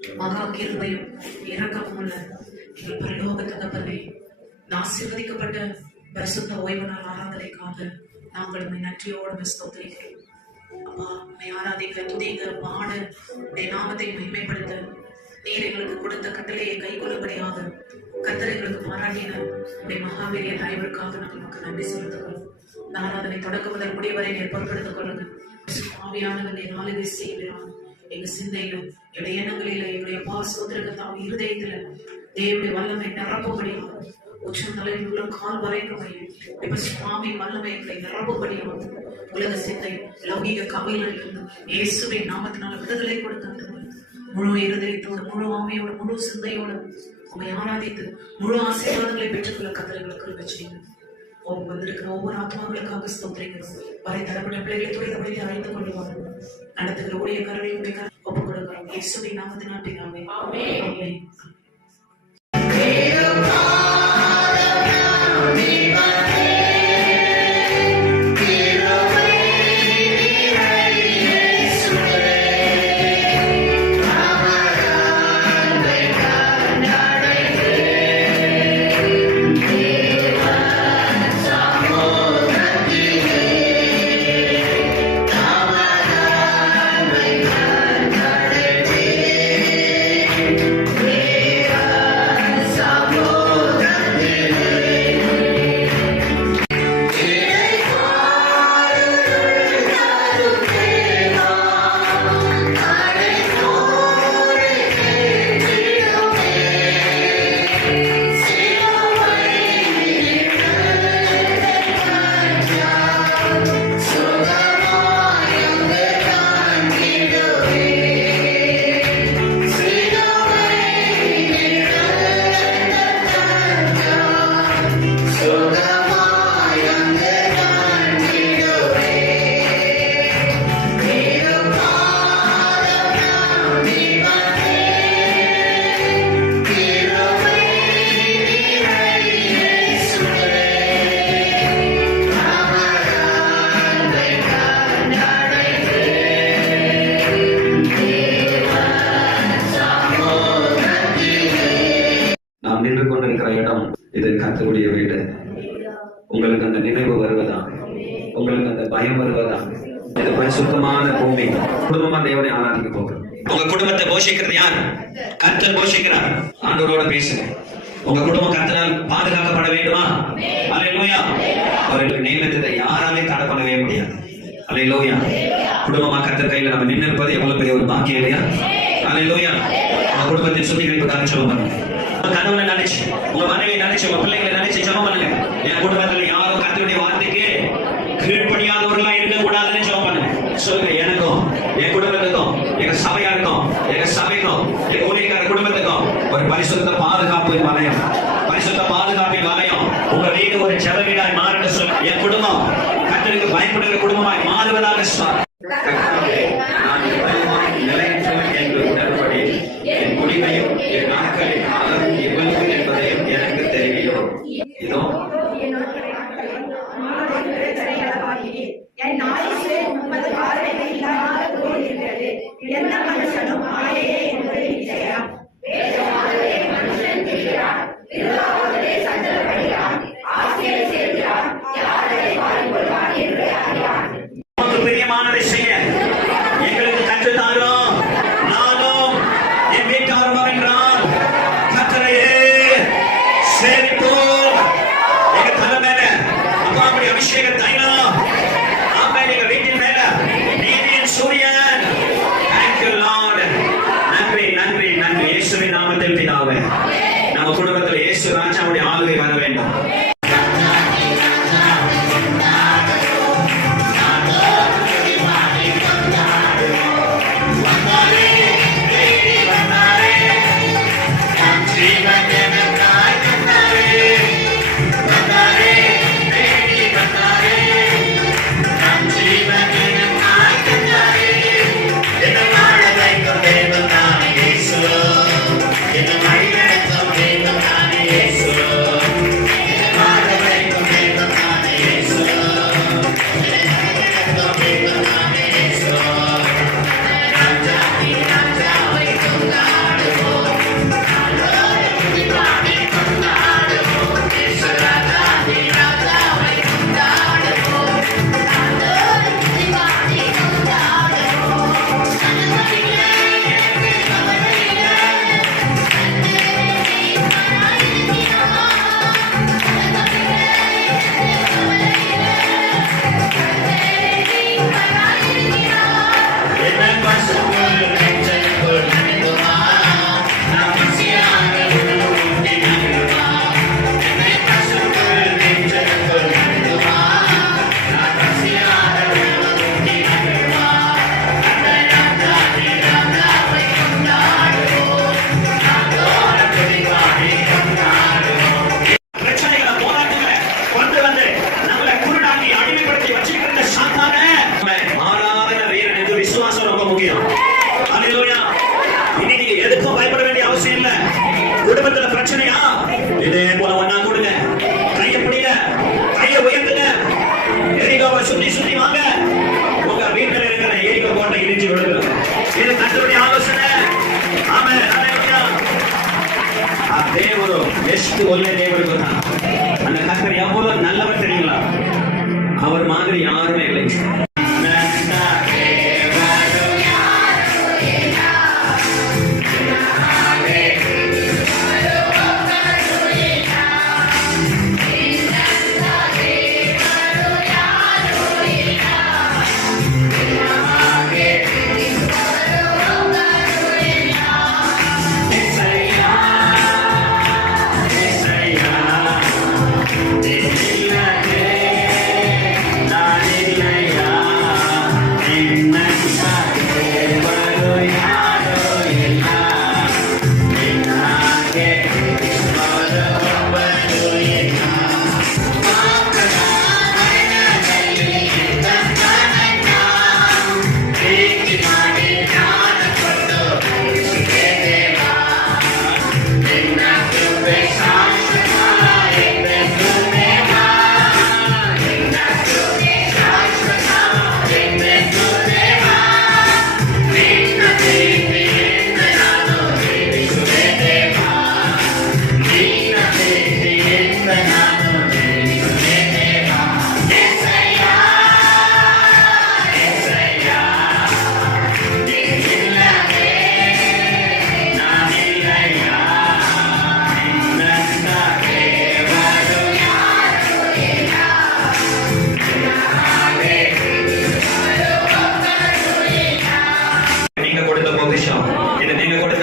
மகா கிருபையும் இரக்கமுள்ள எங்கள் பரலோக தகப்பனே, ஆசீர்வதிக்கப்பட்ட பரிசுத்த ஓய்வு நாள் ஆராதனைக்காக நாங்கள் உண்மை நன்றியோடு ஸ்தோத்திரிக்கிறோம். அப்பா, உண்மை ஆராதிக்க, துதிக்க, பாட, உடைய நாமத்தை மகிமைப்படுத்த நீர் எங்களுக்கு கொடுத்த கட்டளையை கை கொள்ளும்படியாக கர்த்தர் எங்களுக்கு பாராட்டின உடைய மகாவீரிய தயவிற்காக நாங்கள் நமக்கு நன்றி செலுத்துகிறோம். இந்த ஆராதனை தொடக்க முதல் முடிவரை நீர் பொறுப்படுத்திக் கொள்ளுங்க. ஆவியானவரை நாலு வீசி எங்க சிந்தையில, எங்களுடைய எண்ணங்களில, எங்களுடைய பாசோதரகத்தாம் இருதயத்துல தேவனுடைய வல்லமை நிரப்பும்படியாக உச்சம் தலையில் உள்ள கால் வரைக்கும் சுவாமி வல்லமை எங்களை நிரப்பும்படியாக உலக சிந்தை லௌகிக கவியிலிருந்து இயேசுவின் நாமத்தினால விடுதலை கொடுத்து முழு இருதயத்தோடு, முழு ஆமையோடு, முழு சிந்தையோடு உண்மை ஆராதித்து முழு ஆசீர்வாதங்களை பெற்றுக்கொள்ள கர்த்தர்களுக்கு வச்சுங்க. வந்திருக்கிற ஒவ்வொரு ஆத்மாக்களுக்காக ஸ்தோத்திரிக்கிறோம். வரை தரப்பட்ட பிள்ளைகளை துரிதப்படுத்தி அழைத்துக் கொண்டு வாங்க. நடத்துகிற ஊழியக்காரரை ஒப்புக் கொடுக்கிறோம். இயேசுவின் நாமத்தினால் பிதாவே, ஆமென். கர்த்தருடைய வீடு. உங்களுக்கு அந்த நினைவு வருவதா? உங்களுக்கு அந்த பயம் வருவதா? இது பரிசுத்தமான பூமி. குடும்பமா தேவனை ஆராதிக்க போகிறோம். உங்க குடும்பத்தை போஷிக்கிறது யார்? கர்த்தர் போஷிக்கிறார். ஆண்டவரோட பேசுங்க. உங்க குடும்பம் கர்த்தரால் பாதுகாக்கப்பட வேண்டுமா? அல்லேலூயா. அவர்கள் நியமித்ததை யாராலே தடை பண்ணவே முடியாது. அல்லேலூயா. குடும்பமா கர்த்தர் கையில நம்ம நின்று இருப்பது எவ்வளவு பெரிய ஒரு பாக்கியம் இல்லையா? அல்லேலூயா. உங்க குடும்பத்தின் சுத்திகரிப்புக்காக ஜெபம் பண்ணுங்க. கணவனை நினைச்சு, உங்க மனைவியை நினைச்சு, உங்க பிள்ளைகளை நினைச்சு ஜெபம் பண்ணுங்க. என் குடும்பத்துல யாரும் கர்த்தருடைய வார்த்தைக்கு கீழ்ப்படியாதவர்களா இருக்க கூடாதுன்னு ஜெபம் பண்ணுங்க. சொல்லுங்க, எனக்கும், என் குடும்பத்துக்கும், எங்க சபையாருக்கும், எங்க சபைக்கும், எங்க ஊழியக்கார குடும்பத்துக்கும் ஒரு பரிசுத்த பாதுகாப்பு வலயம், பரிசுத்த பாதுகாப்பின் வலயம். உங்க வீடு ஒரு ஜெப வீடாய் மாறுன்னு சொல்லு. என் குடும்பம் கர்த்தருக்கு பயப்படுகிற குடும்பமாய் மாறுவதாக சொல். என் குடிமையும் என் நாட்களின் அளவு எவ்வளவு என்பதையும் எனக்கு தெரியும். இதோ எந்த மனுஷனும் மாயையே என்பதை நிச்சயம். பிரியமானதை செய்ய எங்களுக்கு கற்றுத்தாரோம். நானும் என் வீட்டாரும் என்றால் கர்த்தரையே சேவிப்போம். எங்க தலை மேல அப்பா அப்படி அபிஷேக தைலம், ஆமே, எங்க வீட்டின் மேல நீதியின் சூரியன். Thank you Lord. நன்றி நன்றி நன்றி. இயேசுவின் நாமத்தில் பிதாவே, நம்ம குடும்பத்தில் இயேசு ராஜாவுடைய ஆளுகை வர வேண்டும். அல்லேலூயா. இனி நீங்க எதுக்கும் பயப்பட வேண்டிய அவசியம் இல்ல. குடும்பத்துல பிரச்சனையா, இதே போல ஒண்ணா கொடுங்க, கைய பிடிங்க, கைய உயர்த்துங்க, எரிகோவை சுத்தி சுத்தி வாங்க. உங்க வீட்டுல இருக்கிற எரிகோ கோட்டை இடிச்சு விடுங்க. இது கர்த்தருடைய ஆலோசனை. ಆಮೆನ್. ಹಲ್ಲೆಲೂಯಾ. ಆ ದೇವರು ಎಷ್ಟು ಒಳ್ಳೆ ದೇವರು ಗೊತ್ತಾ? அந்த கர்த்தர் எவ்வளவு நல்லவர் தெரியுங்களா? அவர் மாதிரி யாருமே இல்லை.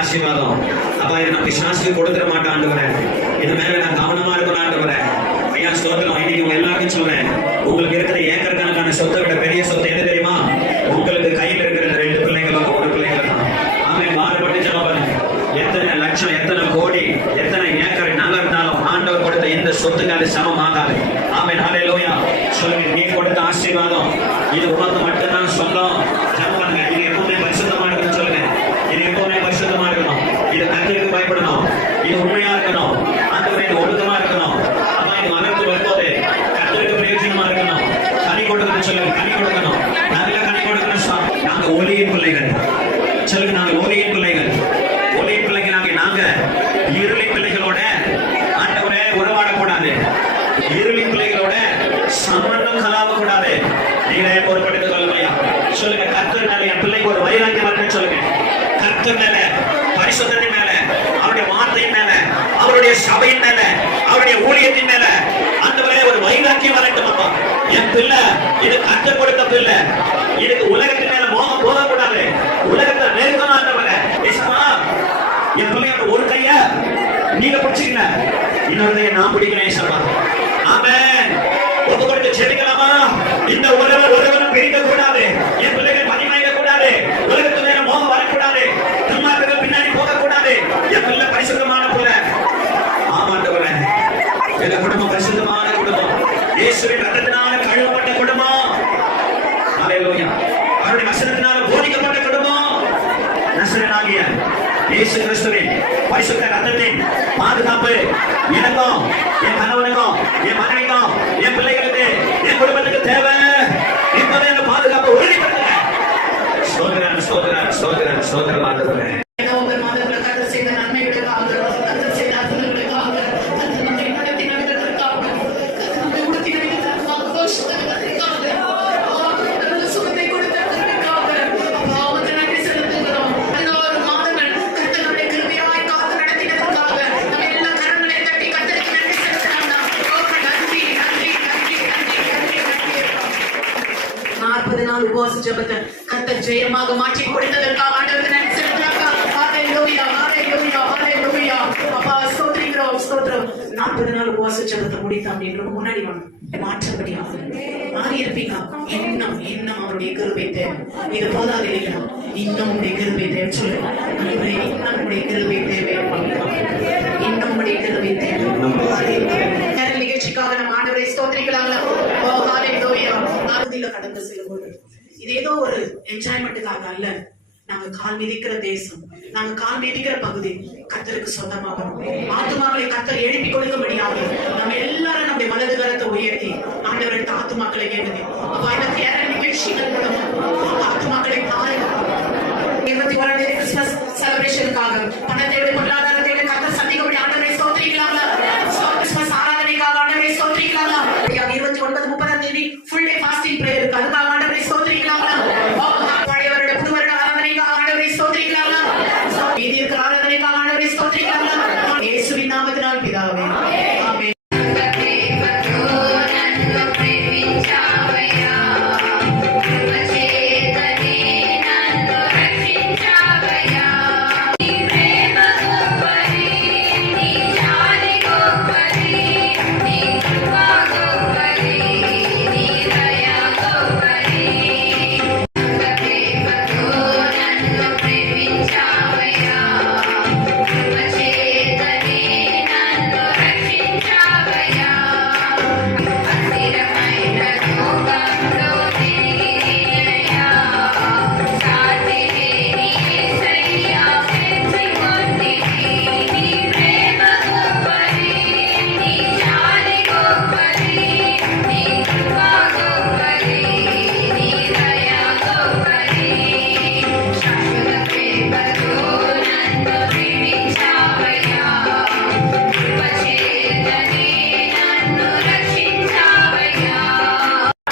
ஆசீர்வாதம் அப்பா, இதை நான் பிசாசுக்கு கொடுத்துட மாட்டேன் ஆண்டவரே. இது மேல நான் கவனமா இருக்கணும் ஆண்டவரே. ஐயா ஸ்தோத்திரம். இன்னைக்கு உங்க எல்லாருக்கும் சொல்றேன், உங்களுக்கு இருக்கிற ஏக்கர் கணக்கான சொத்தை விட பெரிய சொத்து எது தெரியுமா? உங்களுக்கு கையில் இருக்கிற 2 பிள்ளைங்களும் 1 பிள்ளைங்களும் தான். ஆமென். மாறுபட்டு ஜெபம். எத்தனை லட்சம், எத்தனை கோடி, எத்தனை ஏக்கர் நகை இருந்தாலும் ஆண்டவர் கொடுத்த இந்த சொத்துக்கு அது சமமாகாது. ஆமென். ஹல்லேலூயா. சொல்லுங்க, நீ கொடுத்த ஆசீர்வாதம் இது உனக்கு மட்டும்தான் சொந்தம். ஜெபம் பண்ணுங்க. இது எப்பவுமே பரிசுத்தமா இருக்குன்னு சொல்லுங்க. இது எப்பவுமே பரிசுத்தமா இருக்கணும். இது கர்த்தருக்கு பயப்படணும். இது உண்மையா இருக்கணும். ஆண்டவரே இது ஒழுக்கமா இருக்கணும். ஆமா, இது வளர்த்து வரும்போது கர்த்தருக்கு பிரயோஜனமா இருக்கணும். கனி கொடுக்கணும் சொல்லுங்க. கனி கொடுக்கணும். நல்ல கனி கொடுக்கணும். நாங்க ஒளியின் பிள்ளைகள் சொல்லுங்க. நாங்க ஒளியின் பிள்ளைகள். ஒளியின் பிள்ளைகள் நாங்க இருளின் பிள்ளைகளோட ஆண்டவரே உறவாடக்கூடாது. இருளின் பிள்ளைகளோட சம்பந்தம் கலாவக்கூடாது. நீங்களே பொறுப்படுத்திக் கொள்ளுமையா சொல்லுங்க. கர்த்தர் மேல என் பிள்ளைக்கு ஒரு வைராக்கியம் இருக்குன்னு சொல்லுங்க. கர்த்தர் மேல, பரிசுத்தத்தின் மேல, அவருடைய வார்த்தையின் மேல, அவருடைய சபையின் மேல, அவருடைய ஊழியத்தின் மேல ஆண்டவரே ஒரு வைராக்கியம் வரட்டும். அப்பா, என் பிள்ளை இது கர்த்தர் கொடுத்த பிள்ளை. இதுக்கு உலகத்தின் மேல மோகம் போகக்கூடாது. உலகத்தை நெருங்கணும் ஆண்டவரே. என் பிள்ளையோட ஒரு கைய நீங்க பிடிச்சிக்கல, இன்னொரு கையை நான் பிடிக்கிறேன் சபா. ஆமென். ஒப்பு கொடுத்து செடிக்கலாமா? இந்த ஒருவரும் பிரிக்க கூடாது. என் பிள்ளைகள் மதிமாயிட கூடாது. உலகத்து வேற மோகம் வரக்கூடாது. துன்மார்க்கர்கள் பின்னாடி போகக்கூடாது. என் பிள்ளை பரிசுத்தமான பிள்ளை. ஆமாண்டவரே, எங்க குடும்பம் பரிசுத்தமான குடும்பம். இயேசுவின் ரத்தத்தினால கழுவப்பட்ட குடும்பம். ஹல்லேலூயா. அவருடைய வசனத்தினால போதிக்கப்பட்ட குடும்பம். நசரேயனாகிய இயேசு கிறிஸ்துவின் பரிசுத்த ரத்தத்தின் பாதுகாப்பு எனக்கும், என் கணவனுக்கும், என் மனைவிக்கும், என் பிள்ளைகளுக்கு, என் குடும்பத்துக்கு தேவை. இப்பவே அந்த பாதுகாப்பை உறுதிப்படுத்துங்க. ஸ்தோத்திரம், ஸ்தோத்திரம், ஸ்தோத்திரம், ஸ்தோத்திரம் ஆண்டவரே. ஒவ்வொரு மாதத்துல கர்த்தர் செய்த நன்மைகளுக்காக, கர்த்தர் செய்த அற்புதங்களுக்காக, கர்த்தர் நம்மை நடத்தின விதத்திற்காக, கர்த்தர் நம்மை உடுத்தின விதத்திற்காக, போஷித்ததற்காக, கர்த்தர் சுகத்தை கொடுத்ததற்காக, அவருக்கு நன்றி செலுத்துகிறோம். 11 மாதங்கள் கர்த்தர் நம்மை கிருபையாய் காத்து நடத்தினதற்காக நம்ம எல்லா கரங்களை தட்டி கர்த்தருக்கு நன்றி செலுத்தலாம். நன்றி, நன்றி, நன்றி, நன்றி, நன்றி, நன்றி. 40 நாள் உபவாச ஜெபத்தை கர்த்தர் ஜெயமாக மாற்றி கொடுத்ததற்காக ஆண்டவருக்கு நன்றி செலுத்தலாம். ஹல்லேலூயா, ஹல்லேலூயா, ஹல்லேலூயா. அப்பா ஸ்தோத்திரிக்கிறோம், ஸ்தோத்திரம். 40 நாள் உபவாச ஜெபத்தை முடித்தா அப்படின்ற முன்னாடி மாற்றப்படியாக மாறி இருப்பீங்க. இன்னும் இன்னும் அவருடைய கிருபை தேவை. இது போதாது இல்லையா? இன்னும் உடைய கிருபை தேவை சொல்லு. இன்னும் உடைய கிருபை தேவை. இன்னும் உடைய கிருபை தேவை. நிகழ்ச்சிக்காக நம்ம ஆண்டவரை ஸ்தோத்திரிக்கலாங்களா? ஓ ஹல்லேலூயா. ஆகுதியில கடந்து செல்லும்போது இது ஏதோ ஒரு என்ஜாய்மெண்ட்டுக்காக அல்ல. நாங்க கால் மிதிக்கிற தேசம், நாங்க கால் மிதிக்கிற பகுதி கர்த்தருக்கு சொந்தமாகும். ஆத்துமாக்களை கர்த்தர் எழுப்பி கொடுக்கும்படியாக நம்ம எல்லாரும் நம்முடைய வலது கரத்தை உயர்த்தி ஆண்டவரின் ஆத்துமாக்களை வேண்டுது. அப்ப இந்த கேரள நிகழ்ச்சிகள் மூலம் ஆத்துமாக்களை தாய் 21 கிறிஸ்துமஸ் செலிப்ரேஷனுக்காக பணத்தோட பொருளாதாரத்தோட கர்த்தர் சந்திக்கக்கூடிய ஆண்டவரை ஸ்தோத்திரிக்கலாமா? கிறிஸ்துமஸ் ஆராதனைக்காக ஆண்டவரை ஸ்தோத்திரிக்கலாமா? 29 30ஆம் தேதி ஃபுல் டே ஃபாஸ்டிங் பிரேயர் இருக்கு, அதுக்காக ஆண்டவரை ஸ்தோத்திரிக்கலாமா? பழைய வருட புது வருட ஆராதனைக்காக ஆண்டவரை ஸ்தோத்திரிக்கலாமா? மீதி இருக்கிற ஆராதனைக்காக ஆண்டவரை ஸ்தோத்திரிக்கலாமா? இயேசுவின் நாமத்தினால் பிதாவே, ஆமென்.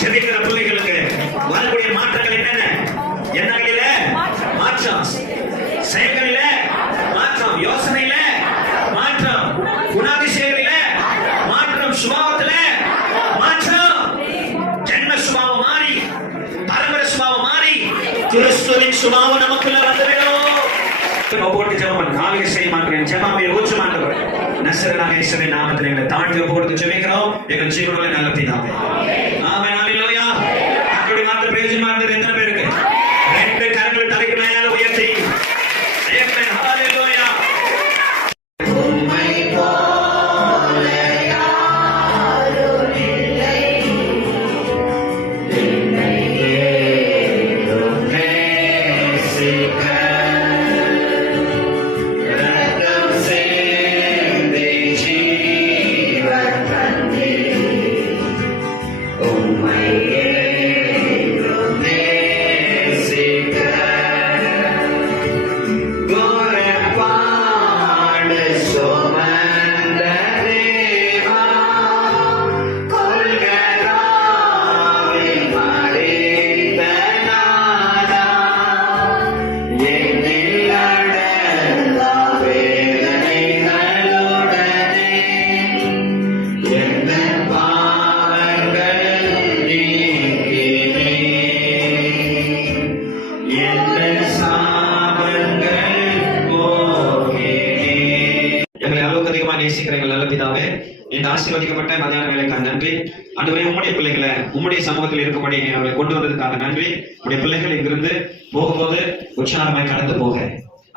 செபிக்கிற பிள்ளைகளுக்கு வரக்கூடிய மாற்றங்கள் என்னென்ன? எண்ணங்களில மாற்றம், செயல்களில மாற்றம், யோசனையில மாற்றம், குணாதிசயங்களில மாற்றம், சுபாவத்தில மாற்றம், ஜென்ம சுபாவம் மாறி பரம்பரை சுபாவம் மாறி கிறிஸ்துவின் சுபாவம் நமக்குள்ள வந்து வேணும். ஒவ்வொரு ஜெபம் காவிய செய்ய மாட்டேன் ஜெபமே ஊற்று மாட்டவர் நசரனாக இயேசுவின் நாமத்தில் எங்களை தாழ்த்தி ஒப்பு கொடுத்து ஜெபிக்கிறோம். எங்கள் ஜீவனுள்ள நல்ல பிதாவே, ஆமென். ஹல்லேலூயா. அப்படி மாத்திர பிரயோஜனமா இருந்தது எத்தனை பேருக்கு? ரெண்டு கரங்கள் தலைக்கு மேல உயர்த்தி ஆமென். ஹல்லேலூயா. உம்மை போல யாரும் இல்லை, என்னை ஏதும் நேசிக்க ரத்தம் சேர்ந்தே ஜீவன் தந்தீர். உம்மை ஏதும் நேசிக்க கோரப்பாடு சுமந்த தேவா, கொல்கத்தாவில் மரித்த நாதா, என்னில் அடங்கா வேதனைகளுடனே எந்தன் பாவங்கள் நீக்கினீர், எந்தன் சாபங்கள் போக்கினீர். எங்களை அளவுக்கு அதிகமாக நேசிக்கிற எங்கள் நல்ல பிதாவே, இந்த ஆசீர்வதிக்கப்பட்ட மதியான வேலைக்காக நன்றி. ஆண்டவரே, உம்முடைய பிள்ளைகளை உம்முடைய சமூகத்தில் இருக்கும்படி நீர் அவர்களை கொண்டு வந்ததுக்காக நன்றி. உம்முடைய பிள்ளைகள் இங்கிருந்து போகும்போது உற்சாகமாய் கடந்து போக,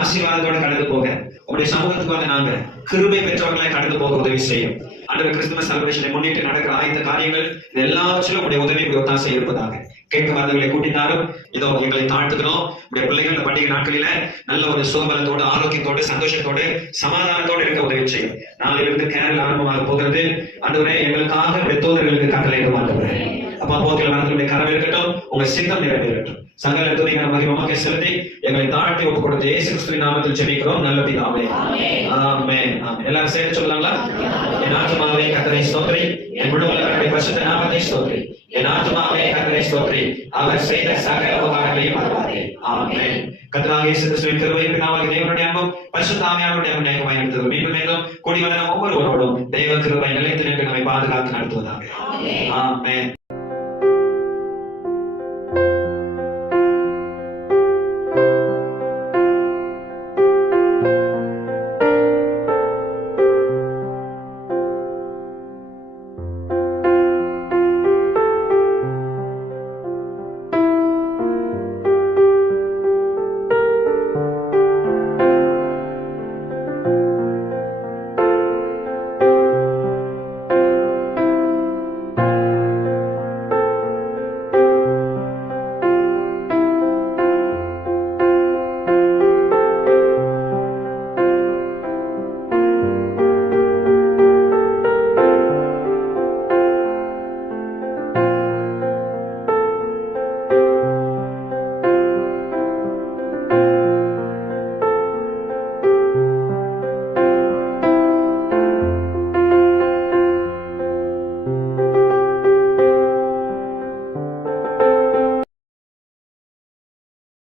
ஆசீர்வாதத்தோட கடந்து போக, உங்களுடைய சமூகத்துக்கு வந்து நாங்க கிருபை பெற்றவர்களை கடந்து போக உதவி செய்யும். ஆண்டவர், கிறிஸ்துமஸ் செலிப்ரேஷனை முன்னிட்டு நடக்கிற ஆயத்த காரியங்கள் இது எல்லாவற்றிலும் உடைய உதவி ஒத்தாசை இருப்பதாக கேட்க வார்த்தைகளை கூட்டினாலும் இதோ எங்களை தாழ்த்துக்கிறோம். உடைய பிள்ளைகள் இந்த பண்டிகை நாட்களில நல்ல ஒரு சுகபலத்தோடு, ஆரோக்கியத்தோடு, சந்தோஷத்தோடு, சமாதானத்தோடு இருக்க உதவி செய்யும். நாளிலிருந்து கேரள ஆரம்பமாக போகிறது. ஆண்டவரே, எங்களுக்காக தோதர்களுக்கு கட்டளையிடும். ஆண்டவரே, அப்பா, போக்கில் மனத்தினுடைய கரம் இருக்கட்டும், உங்க சித்தம் நிறைவேறட்டும். சகல துதிகளை மகிமையாக செலுத்தி எங்களை தாழ்த்தி ஒப்புக் கொடுத்து இயேசு கிறிஸ்துவின் நாமத்தில் ஜெபிக்கிறோம் நல்ல பிதாவே, ஆமென். எல்லாரும் சேர்ந்து சொல்லலாங்களா? என் ஆத்துமாவே கர்த்தரை ஸ்தோத்திரி, என் முழு உள்ளவருடைய பரிசுத்த நாமத்தை ஸ்தோத்திரி. என் ஆத்துமாவே கர்த்தரை ஸ்தோத்திரி, அவர் செய்த சகல உபகாரங்களையும் மறவாதே. ஆமென். கர்த்தராகிய இயேசு கிறிஸ்துவின் கிருபையும் பிதாவாகிய தேவனுடைய அன்பும் பரிசுத்த ஆவியானவருடைய அன்பும் இருந்தது மீண்டும் மீண்டும் கூடி வந்த நம் ஒவ்வொருவரோடும் தேவ கிருபை நிலைத்து நின்று நம்மை பாதுகாத்து நடத்துவதாக. ஆமென்.